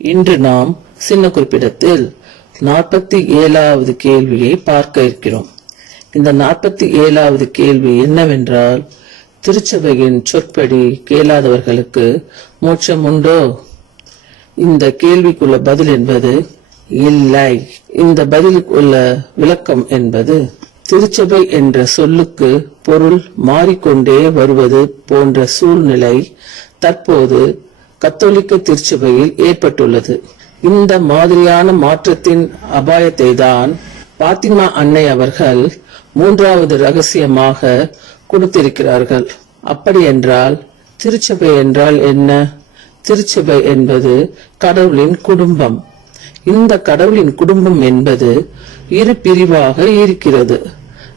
இன்று நாம் சின்ன குறிப்பிடத்தில் 47வது கேள்வியை பார்க்க இருக்கிறோம். இந்த 47வது கேள்வி என்னவென்றால், திருச்சபையின் சொற்படி கேளாதவர்களுக்கு மோட்சம் உண்டோ? இந்த கேள்விக்குள்ள பதில் என்பது இல்லை. இந்த பதிலுக்கு உள்ள விளக்கம் என்பது, திருச்சபை என்ற சொல்லுக்கு பொருள் மாறிக்கொண்டே வருவது போன்ற சூழ்நிலை தற்போது கத்தோலிக்க திருச்சபையில் ஏற்பட்டுள்ளது. இந்த மாதிரியான மாற்றத்தின் அபாயத்தை தான் பாத்திமா அன்னை அவர்கள் 3வது ரகசியமாக கொடுத்திருக்கிறார்கள். அப்படி என்றால் திருச்சபை என்றால் என்ன? திருச்சபை என்பது கடவுளின் குடும்பம். இந்த கடவுளின் குடும்பம் என்பது இரு பிரிவாக இருக்கிறது.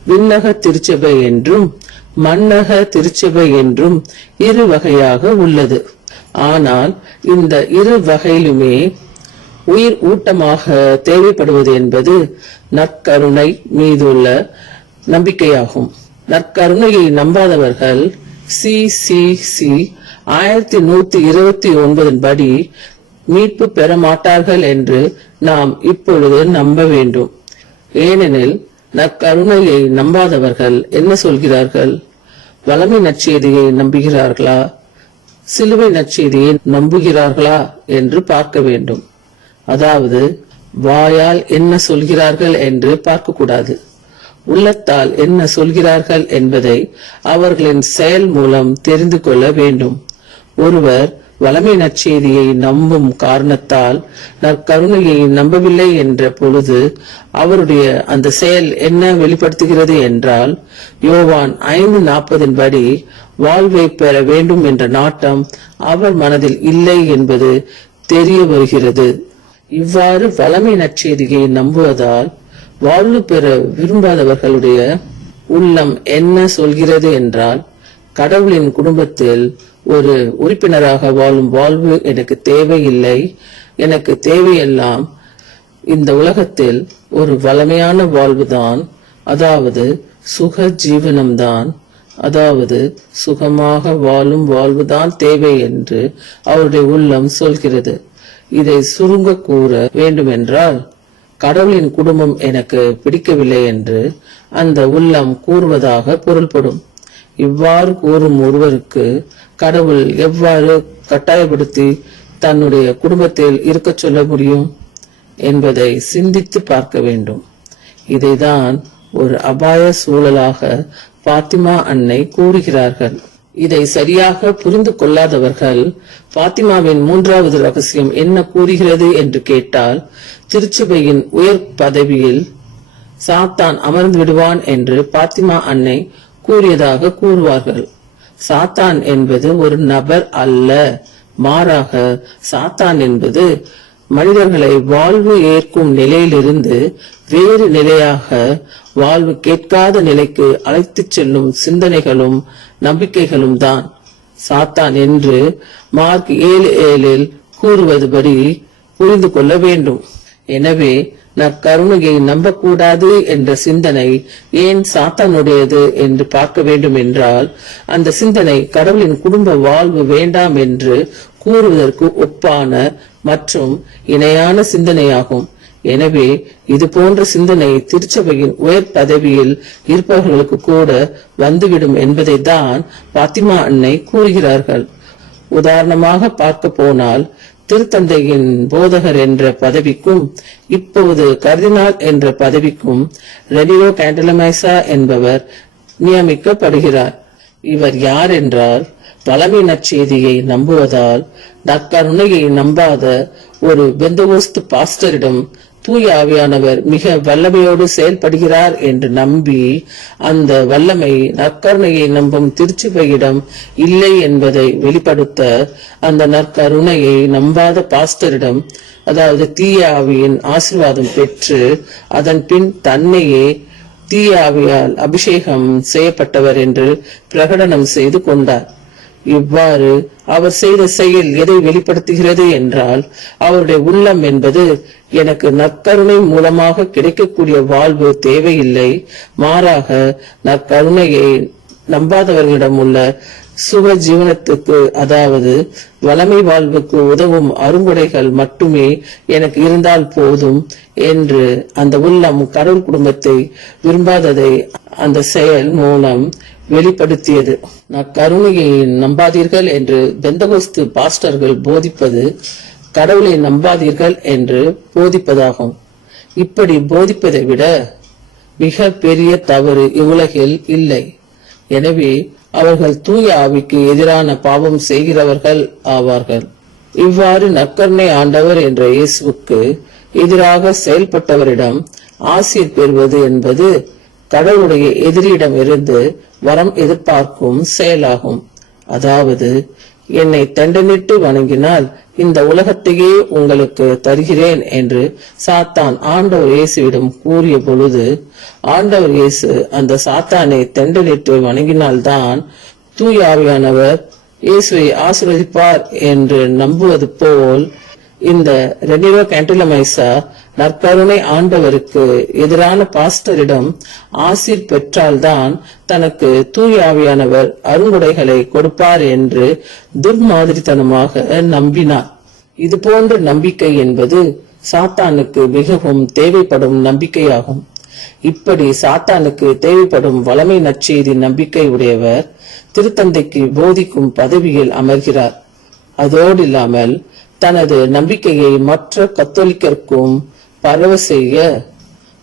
விண்ணக திருச்சபை என்றும் மண்ணக திருச்சபை என்றும் இரு வகையாக உள்ளது. ஆனால் இந்த இரு வகையிலுமே உயிர் ஊட்டமாக தேவைப்படுவது என்பது நற்கருணை மீதுள்ள நம்பிக்கையாகும். நற்கருணையை நம்பாதவர்கள் CCC 1129 படி மீட்பு பெற மாட்டார்கள் என்று நாம் இப்பொழுது நம்ப வேண்டும். ஏனெனில் நற்கருணையை நம்பாதவர்கள் என்ன சொல்கிறார்கள்? வளமை நற்செய்தியை நம்புகிறார்களா, சிலுவை நற்செய்தியை நம்புகிறார்களா என்று பார்க்க வேண்டும். அதாவது வாயால் என்ன சொல்கிறார்கள் என்று பார்க்கக்கூடாது, உள்ளத்தால் என்ன சொல்கிறார்கள் என்பதை அவர்களின் செயல் மூலம் தெரிந்து கொள்ள வேண்டும். ஒருவர் வளமை நற்செய்தியை நம்பும் காரணத்தால் நற்கருணையை நம்பவில்லை என்ற பொழுது அவருடைய அந்த செயல் என்ன வெளிப்படுத்துகிறது என்றால், யோவான் 5:40 படி வாழ்வை பெற வேண்டும் என்ற நாட்டம் அவர் மனதில் இல்லை என்பது தெரிய வருகிறது. இவ்வாறு வளமை நற்செய்தியை நம்புவதால் வாழ்வு பெற விரும்பாதவர்களுடைய உள்ளம் என்ன சொல்கிறது என்றால், கடவுளின் குடும்பத்தில் ஒரு உறுப்பினராக வாழும் வாழ்வு எனக்கு தேவையில்லை, எனக்கு தேவையெல்லாம் இந்த உலகத்தில் ஒரு வளமையான வாழ்வுதான், அதாவது சுக ஜீவனம்தான், அதாவது சுகமாக வாழும் வாழ்வுதான் தேவை என்று அவருடைய உள்ளம் சொல்கிறது. இதை சுருங்க கூற வேண்டுமென்றால், கடவுளின் குடும்பம் எனக்கு பிடிக்கவில்லை என்று அந்த உள்ளம் கூறுவதாக பொருள்படும். இவ்வாறு கூறும் ஒருவருக்கு கடவுள் எவ்வாறு கட்டாயப்படுத்தி தன்னுடைய குடும்பத்தில் இருக்க சொல்ல முடியும் என்பதை சிந்தித்து பார்க்க வேண்டும். இதைதான் ஒரு அபாய சூழலாக பாத்திமா அன்னை கூறுகிறார்கள். இதை சரியாக புரிந்து கொள்ளாதவர்கள் பாத்திமாவின் 3வது ரகசியம் என்ன கூறுகிறது என்று கேட்டால், திருச்சபையின் உயர் பதவியில் சாத்தான் அமர்ந்து விடுவான் என்று பாத்திமா அன்னை கூறியதாக கூறுவார்கள். சாத்தான் என்பது ஒரு நபர் அல்ல, மாறாக சாத்தான் என்பது மனிதர்களை வாழ்வு ஏற்கும் நிலையிலிருந்து வேறு நிலையாக வாழ்வு கேட்காத நிலைக்கு அழைத்துச் செல்லும் சிந்தனைகளும் நம்பிக்கைகளும் தான் சாத்தான் என்று மார்க் 7:7 கூறுவதுபடி புரிந்து கொள்ள வேண்டும். எனவே நற்கருணையை நம்பக்கூடாது என்ற சிந்தனை ஏன் சாத்தானுடையது என்று பார்க்க வேண்டும் என்றால், அந்த சிந்தனை கடவுளின் குடும்ப வாழ்வு வேண்டாம் என்று கூறுவதற்கு ஒப்பான மற்றும் இணையான சிந்தனையாகும். எனவே இது போன்ற சிந்தனை திருச்சபையின் உயர் பதவியில் இருப்பவர்களுக்கு கூட வந்துவிடும் என்பதை தான் பாத்திமா அன்னை கூறுகிறார்கள். உதாரணமாக பார்க்க போனால், திருத்தந்தையின் போதகர் என்ற பதவிக்கும் இப்போது கர்தினால் என்ற பதவிக்கும் ரெனியோ கேண்டலமைசா என்பவர் நியமிக்கப்படுகிறார். இவர் யார் என்றால், வளமை நற்செய்தியை நம்புவதால் நற்கருணையை நம்பாத ஒரு பெந்தகோஸ்து பாஸ்டரிடம் தூய ஆவியானவர் மிக வல்லமையோடு செயல்படுகிறார் என்று நம்பி அந்த வல்லமை நற்கருணையை நம்பும் திருச்சபையிடம் இல்லை என்பதை வெளிப்படுத்த அந்த நற்கருணையை நம்பாத பாஸ்டரிடம், அதாவது தீய ஆவியின் ஆசீர்வாதம் பெற்று அதன் பின் தன்னையே தீய ஆவியால் அபிஷேகம் செய்யப்பட்டவர் என்று பிரகடனம் செய்து கொண்டார். இவ்வாறு அவர் செய்த செயல் எதை வெளிப்படுத்துகிறது என்றால், அவருடைய உள்ளம் என்பது எனக்கு நற்கருணை மூலமாக கிடைக்கக்கூடிய வாழ்வு தேவையில்லை, மாறாக நற்கருணையை நம்பாதவர்களிடம் உள்ள சுக ஜீவனத்துக்கு, அதாவது வளமை வாழ்வுக்கு உதவும் அருங்கொடைகள் மட்டுமே எனக்கு இருந்தால் போதும் என்று அந்த உள்ளம் கடவுள் குடும்பத்தை விரும்பாததை அந்த செயல் மூலம் வெளிப்படுத்தியது. கருணையை நம்பாதீர்கள் என்று பெந்தகோஸ்து பாஸ்டர்கள் போதிப்பது கடவுளை நம்பாதீர்கள் என்று போதிப்பதாகும். இப்படி போதிப்பதை விட மிக பெரிய தவறு இவ்வுலகில் இல்லை. எனவே அவர்கள் தூய ஆவிக்கு எதிரான பாவம் செய்கிறவர்கள் ஆவார்கள். இவ்வாறு நற்கருணை ஆண்டவர் என்ற இயேசுவுக்கு எதிராக செயல்பட்டவரிடம் ஆசீர் பெறுவது என்பது கடவுளுடைய எதிரியிடம் இருந்து வரம் எதிர்பார்க்கும் செயலாகும். அதாவது, என்னை தண்டனிட்டு வணங்கினால் இந்த உலகத்தையே உங்களுக்கு தருகிறேன் என்று சாத்தான் ஆண்டவர் இயேசுவிடம் கூறிய பொழுது, ஆண்டவர் இயேசு அந்த சாத்தானை தண்டனிட்டு வணங்கினால்தான் தூய ஆவியானவர் இயேசுவை ஆசீர்வதிப்பார் என்று நம்புவது போல், இந்த ரெனிரோ கேண்டிலமைசா நற்கருணை ஆண்டவருக்கு எதிரான பாஸ்டரிடம் ஆசீர் பெற்றால்தான் தனக்கு தூய ஆவியானவர் அருங்குடைகளை கொடுப்பார் என்று துர்மாதிரித்தனமாக நம்பினார். இது போன்ற நம்பிக்கை என்பது சாத்தானுக்கு மிகவும் தேவைப்படும் நம்பிக்கையாகும். இப்படி சாத்தானுக்கு தேவைப்படும் வளமை நற்செய்தி நம்பிக்கை உடையவர் திருத்தந்தைக்கு போதிக்கும் பதவியில் அமர்கிறார். அதோடு இல்லாமல் தனது நம்பிக்கையை மற்ற கத்தோலிக்கருக்கும் பரவ செய்ய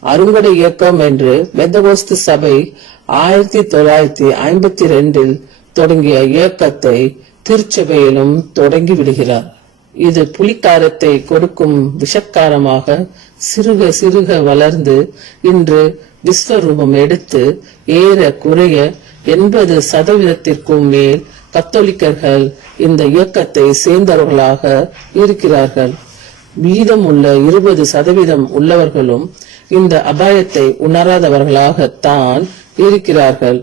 அருங்கொடை இயக்கம் என்று பெந்தகோஸ்து சபை 1952 தொடங்கிய இயக்கத்தை திருச்சபையிலும் தொடங்கி விடுகிறார். இது புலிக்காரத்தை கொடுக்கும் விஷக்காரமாக சிறுக சிறுக வளர்ந்து இன்று விஸ்வரூபம் எடுத்து ஏற குறைய 80% மேல் கத்தோலிக்கர்கள் இந்த இயக்கத்தை சேர்ந்தவர்களாக இருக்கிறார்கள். மீதம் உள்ள 20% உள்ளவர்களும் இந்த அபாயத்தை உணராதவர்களாகத்தான் இருக்கிறார்கள்.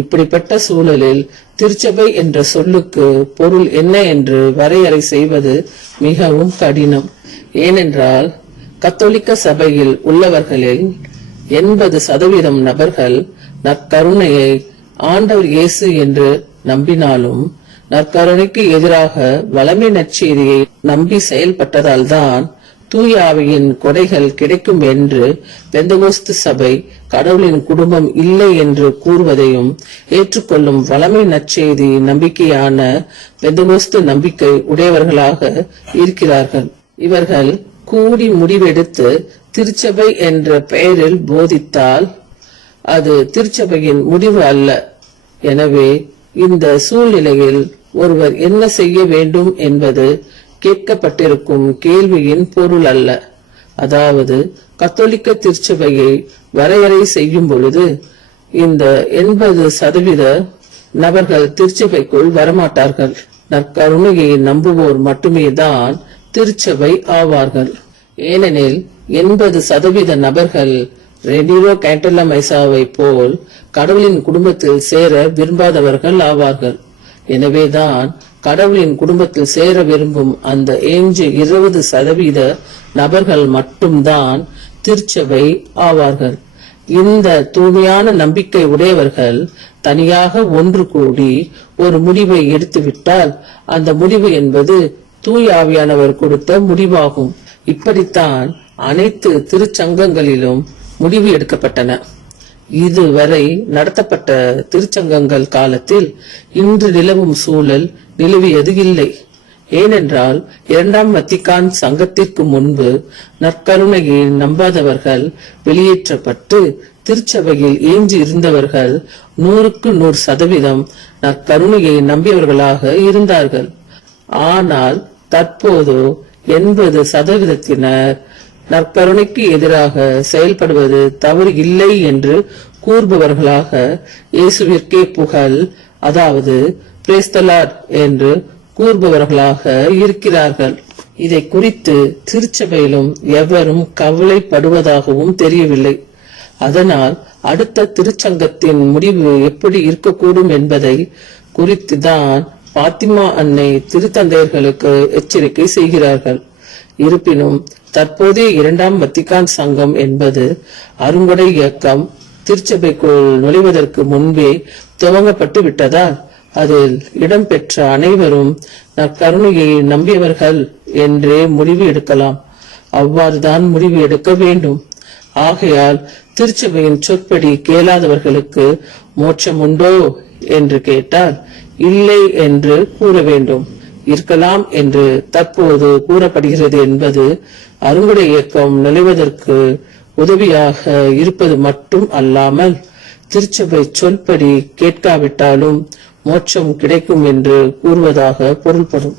இப்படிப்பட்ட சூழலில் திருச்சபை என்ற சொல்லுக்கு பொருள் என்ன என்று வரையறை செய்வது மிகவும் கடினம். ஏனென்றால் கத்தோலிக்க சபையில் உள்ளவர்களில் 80% நபர்கள் நற்கருணையை ஆண்டவர் இயேசு என்று நம்பினாலும் நற்கருணைக்கு எதிராக வளமை நற்செய்தியை நம்பி செயல்பட்டதால் தான் தூய ஆவியின் கொடைகள் கிடைக்கும் என்று பெந்தகோஸ்து சபை கடவுளின் குடும்பம் இல்லை என்று கூறுவதையும் ஏற்றுக்கொள்ளும் வளமை நற்செய்தி நம்பிக்கையான பெந்தகோஸ்து நம்பிக்கை உடையவர்களாக இருக்கிறார்கள். இவர்கள் கூடி முடிவெடுத்து திருச்சபை என்ற பெயரில் போதித்தால் அது திருச்சபையின் முடிவு அல்ல. எனவே இந்த சூழ்நிலையில் ஒருவர் என்ன செய்ய வேண்டும் என்பது கேட்கப்பட்டிருக்கும் கேள்வியின் பொருள் அல்ல. அதாவது, கத்தோலிக்க திருச்சபையை வரையறை செய்யும் பொழுது இந்த 80% நபர்கள் திருச்சபைக்குள் வரமாட்டார்கள். நற்கருணையை நம்புவோர் மட்டுமே தான் திருச்சபை ஆவார்கள். ஏனெனில் 80% நபர்கள் ரெனிரோ கேண்டிலமைசாவை போல் கடவுளின் குடும்பத்தில் சேர விரும்பாதவர்கள் ஆவார்கள். எனவேதான் கடவுளின் குடும்பத்தில் சேர விரும்பும் அந்த 20% நபர்கள் மட்டும்தான் திருச்சபை ஆவார்கள். இந்த தூய்மையான நம்பிக்கை உடையவர்கள் தனியாக ஒன்று கூடி ஒரு முடிவை எடுத்துவிட்டால் அந்த முடிவு என்பது தூய ஆவியானவர் கொடுத்த முடிவாகும். இப்படித்தான் அனைத்து திருச்சங்கங்களிலும் முடிவு எடுக்கப்பட்டன. இதுவரை நடத்தப்பட்ட திருச்சங்கங்கள் காலத்தில் இன்று நிலவும் சூழல் நிலவியது இல்லை. ஏனென்றால் 2ஆம் வத்திக்கான் சங்கத்திற்கு முன்பு நற்கருணையை நம்பாதவர்கள் வெளியேற்றப்பட்டு திருச்சபையில் ஏஞ்சி இருந்தவர்கள் 100% நற்கருணையை நம்பியவர்களாக இருந்தார்கள். ஆனால் தற்போது 80% நற்கருணைக்கு எதிராக செயல்படுவது தவறு இல்லை என்று கூறுபவர்களாக இயேசுவிற்கே புகழ், அதாவது பிரேஸ் தி லார்ட் என்று கூறுபவர்களாக இருக்கிறார்கள். இதை குறித்து திருச்சபையிலும் எவரும் கவலைப்படுவதாகவும் தெரியவில்லை. அதனால் அடுத்த திருச்சங்கத்தின் முடிவு எப்படி இருக்கக்கூடும் என்பதை குறித்துதான் பாத்திமா அன்னை திருத்தந்தையர்களுக்கு எச்சரிக்கை செய்கிறார்கள். இருப்பினும் தற்போதைய 2ஆம் வத்திக்கான் சங்கம் என்பது அருங்கொடை இயக்கம் திருச்சபைக்குள் நுழைவதற்கு முன்பே துவங்கப்பட்டு விட்டதால் அதில் இடம்பெற்ற அனைவரும் நற்கருணையை நம்பியவர்கள் என்றே முடிவு எடுக்கலாம். அவ்வாறுதான் முடிவு எடுக்க வேண்டும். ஆகையால் திருச்சபையின் சொற்படி கேளாதவர்களுக்கு மோட்சம் உண்டோ என்று கேட்டால் இல்லை என்று கூற வேண்டும். இருக்கலாம் என்று தற்போது கூறப்படுகிறது என்பது அருங்குடை இயக்கம் நுழைவதற்கு உதவியாக இருப்பது மட்டும் அல்லாமல் திருச்சபை சொல்படி கேட்காவிட்டாலும் மோட்சம் கிடைக்கும் என்று கூறுவதாக பொருள்படும்.